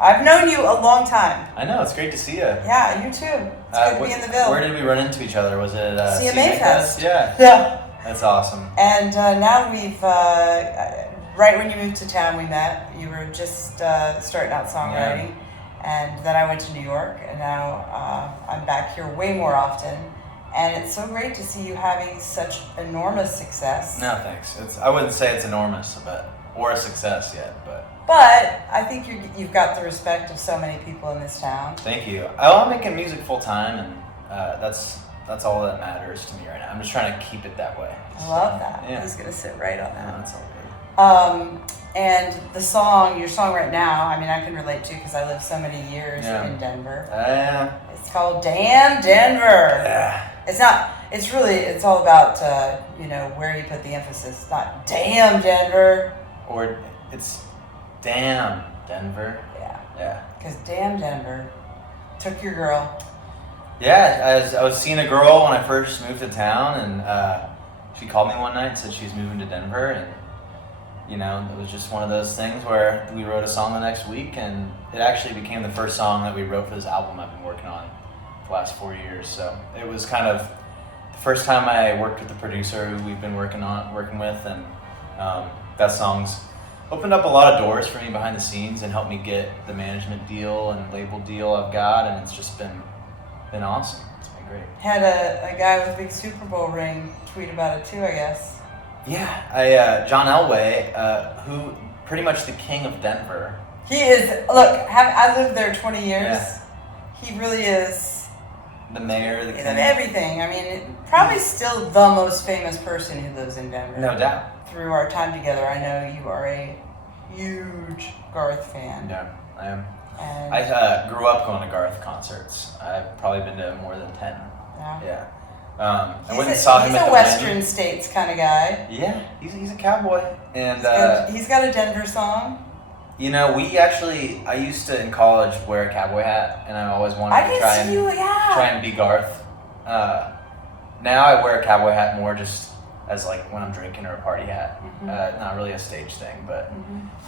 I've known you a long time. I know, it's great to see you. Yeah, you too. It's good to be in the Ville. Where did we run into each other? Was it CMA Fest? Yeah. Yeah. That's awesome. And now we've, right when you moved to town, we met. You were just starting out songwriting. Yeah. And then I went to New York, and now I'm back here way more often. And it's so great to see you having such enormous success. No, thanks. I wouldn't say it's enormous, or a success yet, But I think you've got the respect of so many people in this town. Thank you. I'm making music full time, and that's all that matters to me right now. I'm just trying to keep it that way. I love that. Yeah. He's gonna sit right on that. No, that's all good. And the song, your song right now, I mean, I can relate to because I lived so many years in Denver. It's called Damn Denver. Yeah. It's not. It's all about where you put the emphasis. It's not Damn Denver. Or it's Damn Denver. Yeah. Yeah. Because Damn Denver took your girl. Yeah, I was seeing a girl when I first moved to town, and she called me one night and said she's moving to Denver, and it was just one of those things where we wrote a song the next week, and it actually became the first song that we wrote for this album I've been working on the last 4 years. So it was kind of the first time I worked with the producer who we've been working with, and that song's opened up a lot of doors for me behind the scenes and helped me get the management deal and label deal I've got, and it's just been awesome. It's been great. Had a guy with a big Super Bowl ring tweet about it too, I guess. Yeah, John Elway, who pretty much the king of Denver. He is. Look, I lived there 20 years. Yeah. He really is the mayor, the king of everything. I mean, probably still the most famous person who lives in Denver. No doubt. Through our time together, I know you are a huge Garth fan. Yeah, I am. And I grew up going to Garth concerts. I've probably been to more than 10. Yeah. I went and saw him he's at a the Western Wynn. States kind of guy. Yeah, he's a cowboy. And he's got a Denver song. I used to in college wear a cowboy hat, and I always wanted to try and be Garth. Now I wear a cowboy hat more just as like when I'm drinking or a party hat. Mm-hmm. Not really a stage thing, but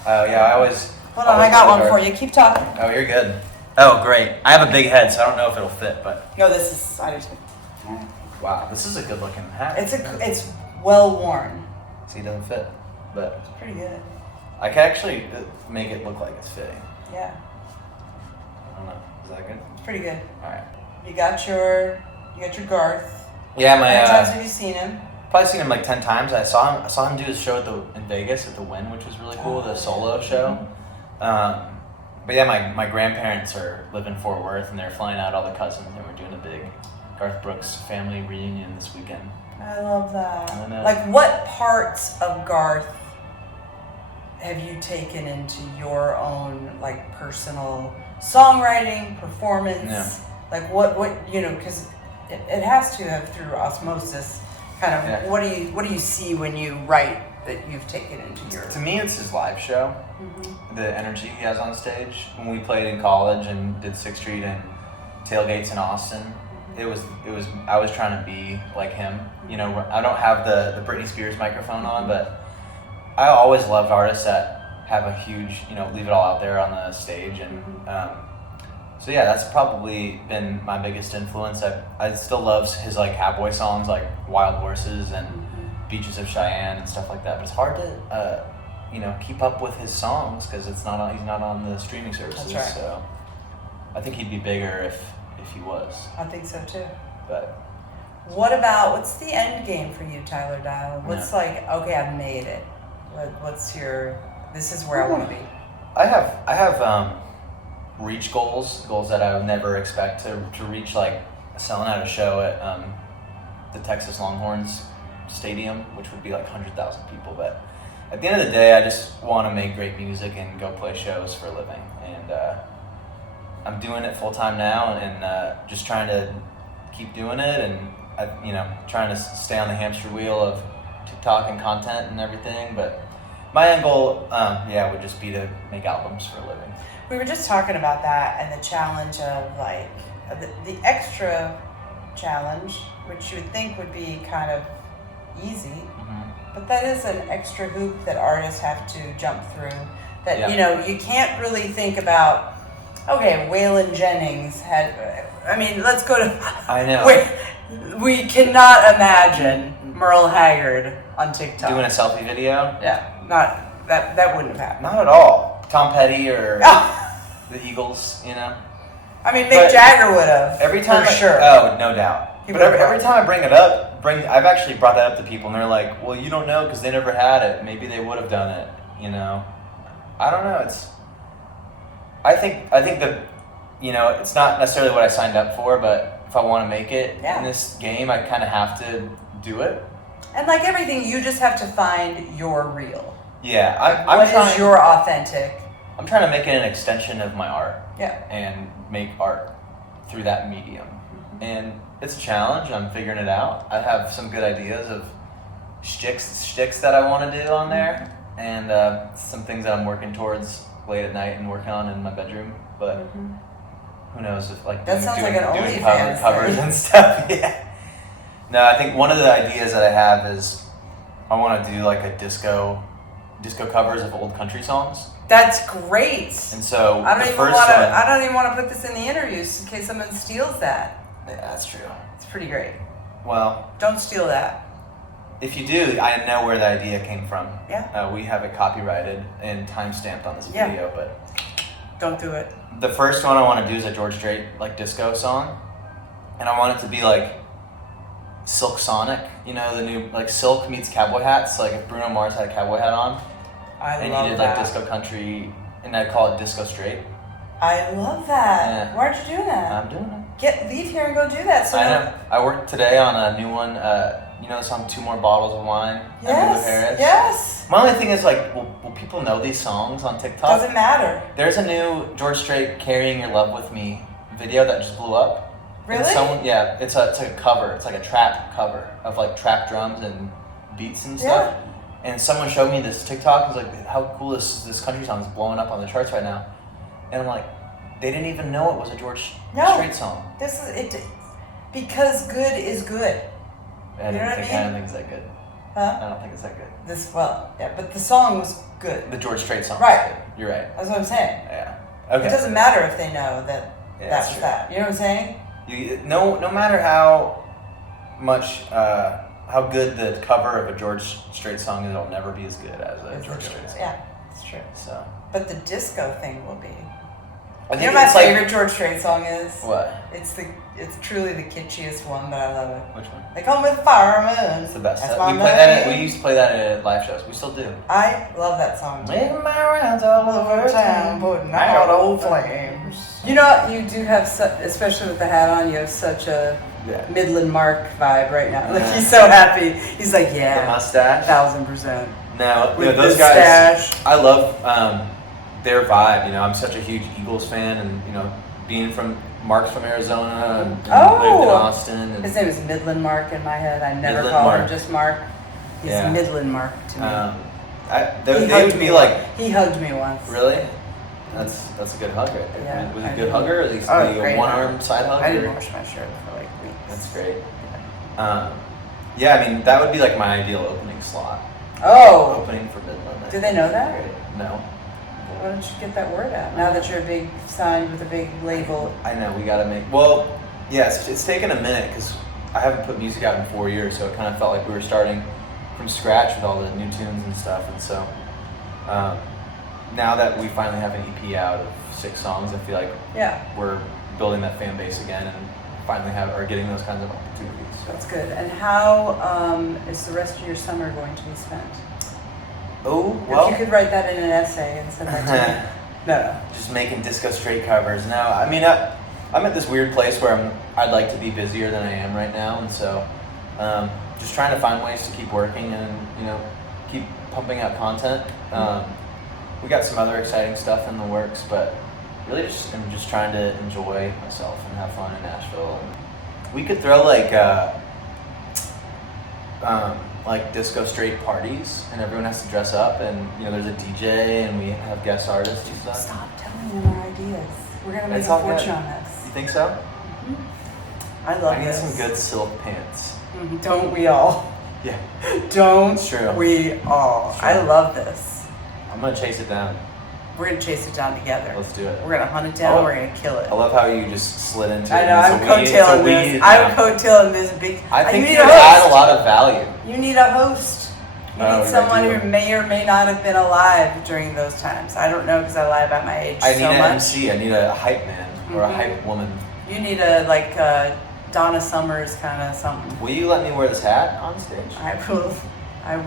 I always. Hold on, I got one for you. Keep talking. Oh, you're good. Oh, great. I have a big head, so I don't know if it'll fit, but. No, this is. I do too. Wow, this is a good looking hat. It's well worn. See, it doesn't fit, but. It's pretty good. I can actually make it look like it's fitting. Yeah. I don't know. Is that good? It's pretty good. All right. You got your Garth. Yeah, How many times have you seen him? Probably seen him like 10 times. I saw him do his show in Vegas at the Wynn, which was really cool. The solo show. But yeah, my grandparents live in Fort Worth, and they're flying out all the cousins, and we're doing a big Garth Brooks family reunion this weekend. I love that. I know. Like, what parts of Garth have you taken into your own like personal songwriting, performance? Yeah. Like what because it has to have through osmosis. Kind of. Yeah. What do you see when you write that you've taken into your? To me, it's his live show. Mm-hmm. The energy he has on stage. When we played in college and did 6th Street and tailgates in Austin, mm-hmm. it was. I was trying to be like him. I don't have the Britney Spears microphone on, but I always loved artists that have a huge, leave it all out there on the stage, and so yeah, that's probably been my biggest influence. I still love his like cowboy songs like Wild Horses and Beaches of Cheyenne and stuff like that. But it's hard to keep up with his songs because he's not on the streaming services. That's right. So I think he'd be bigger if he was. I think so too. But what's the end game for you, Tyler Dial? What's like, okay, I've made it. This is where I want to be. I have reach goals that I would never expect to reach, like selling out a show at the Texas Longhorns Stadium, which would be like 100,000 people. But at the end of the day, I just want to make great music and go play shows for a living. And I'm doing it full time now, and just trying to keep doing it, and trying to stay on the hamster wheel of TikTok and content and everything. But my end goal, would just be to make albums for a living. We were just talking about that and the challenge of like the extra challenge, which you would think would be kind of easy, but that is an extra hoop that artists have to jump through. That you can't really think about Okay, Waylon Jennings had. I mean, let's go to. I know. We cannot imagine Merle Haggard on TikTok doing a selfie video. Yeah, not that wouldn't have happened. Not at all. Tom Petty or the Eagles, you know. I mean, Mick Jagger would have. Every time, for sure. Oh, no doubt. But every time I bring it up, I've actually brought that up to people, and they're like, "Well, you don't know because they never had it. Maybe they would have done it." You know, I don't know. I think that, you know, it's not necessarily what I signed up for, but if I want to make it in this game, I kind of have to do it. And like everything, you just have to find your real. Yeah, what is your authentic? I'm trying to make it an extension of my art. Yeah. And make art through that medium. And it's a challenge. I'm figuring it out. I have some good ideas of shticks that I want to do on there, and some things that I'm working towards late at night and working on in my bedroom. But who knows if like that sounds doing like an doing OnlyFans covers and stuff. Yeah. No, I think one of the ideas that I have is I want to do like a disco covers of old country songs. That's great. And so I don't even want to put this in the interviews in case someone steals that. Yeah, that's true. It's pretty great. Well, don't steal that. If you do, I know where the idea came from. Yeah. We have it copyrighted and time-stamped on this video, but don't do it. The first one I want to do is a George Strait like disco song, and I want it to be like Silk Sonic. You know, the new like Silk meets cowboy hats. Like if Bruno Mars had a cowboy hat on, and he did like disco country, and I'd call it Disco Straight. I love that. Yeah. Why aren't you doing that? I'm doing it. Leave here and go do that. So I know. I worked today on a new one. You know the song "Two More Bottles of Wine"? Yes. Paris? Yes. My only thing is like, will people know these songs on TikTok? Doesn't matter. There's a new George Strait "Carrying Your Love with Me" video that just blew up. Really? It's like a cover. It's like a trap cover of like trap drums and beats and stuff. Yeah. And someone showed me this TikTok. It's like, how cool this country song is blowing up on the charts right now. And I'm like, they didn't even know it was a George Strait song. This is it, because good is good. I don't think it's that good. Huh? I don't think it's that good. But the song was good. The George Strait song. Right. Was good. You're right. That's what I'm saying. Yeah. Okay. It doesn't matter if they know that that was that. You know what I'm saying? No matter how much how good the cover of a George Strait song is, it'll never be as good as a George Strait song. Yeah, it's true. So. But the disco thing will be. You know my favorite George Strait song is? What? It's truly the kitschiest one, but I love it. Which one? They come with firemen. It's the best. We used to play that at live shows. We still do. I love that song. Making my rounds all over town, putting out old flames. You know, you do have, especially with the hat on, you have such a Midland Mark vibe right now. Like he's so happy. He's like, yeah. The mustache. 1000%. No, with those guys. I love their vibe. You know, I'm such a huge Eagles fan, and you know, Mark's from Arizona and lived in Austin. And his name is Midland Mark in my head. I never Midland call Mark. him just Mark. He's Midland Mark to me. They would be like. He hugged me once. Really? That's a good hug right there. Yeah, was he a good hugger, or at least a one-arm side hug? I didn't wash my shirt for like weeks. That's great. I mean, that would be like my ideal opening slot. Oh. Opening for Midland. Do they know that? Great. No. Why don't you get that word out? Now that you're signed with a big label. I know, we gotta make, well, yes, it's taken a minute because I haven't put music out in 4 years, so it kind of felt like we were starting from scratch with all the new tunes and stuff, and so now that we finally have an EP out of 6 songs, I feel like we're building that fan base again and finally are getting those kinds of opportunities. So. That's good. And how is the rest of your summer going to be spent? Oh, well. If you could write that in an essay and send that to me. No. Just making Disco Straight covers. No, I mean, I'm at this weird place where I'd like to be busier than I am right now, and so just trying to find ways to keep working and, you know, keep pumping out content. We got some other exciting stuff in the works, but really I'm just trying to enjoy myself and have fun in Nashville. We could throw like Disco Straight parties, and everyone has to dress up, and you know there's a DJ, and we have guest artists and stuff. Stop telling them our ideas. We're gonna make a fortune on this. You think so? Mm-hmm. I love this. I need some good silk pants. Don't we all? Yeah. Don't it's true. we all? I love this. I'm gonna chase it down. We're gonna chase it down together. Let's do it. We're gonna hunt it down. We're gonna kill it. I love how you just slid into it. I know. I'm coattailing this. I'm coattailing this big. I think you you add a lot of value. You need a host. You need someone who may or may not have been alive during those times. I don't know because I lie about my age so much. I need an MC. I need a hype man or a hype woman. You need a Donna Summers kind of something. Will you let me wear this hat on stage? I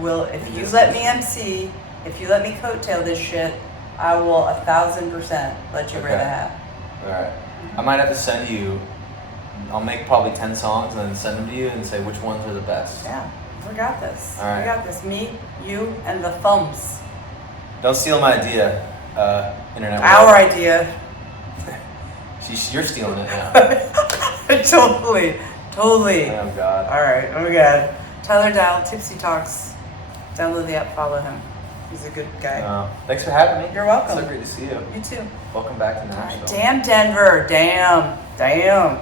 will. If you let me MC, if you let me coattail this shit, I will 1,000% let you wear the hat. All right. I might have to send you. I'll make probably 10 songs and then send them to you and say which ones are the best. Yeah, we got this. All right. We got this. Me, you, and the thumbs. Don't steal my idea, internet. Our idea. You're stealing it now. Totally. Oh God. All right. Oh my God. Tyler Dial, Tipsy Talks. Download the app. Follow him. He's a good guy. Thanks for having me. You're welcome. So great to see you. You too. Welcome back to Nashville. Damn Denver. Damn. Denver.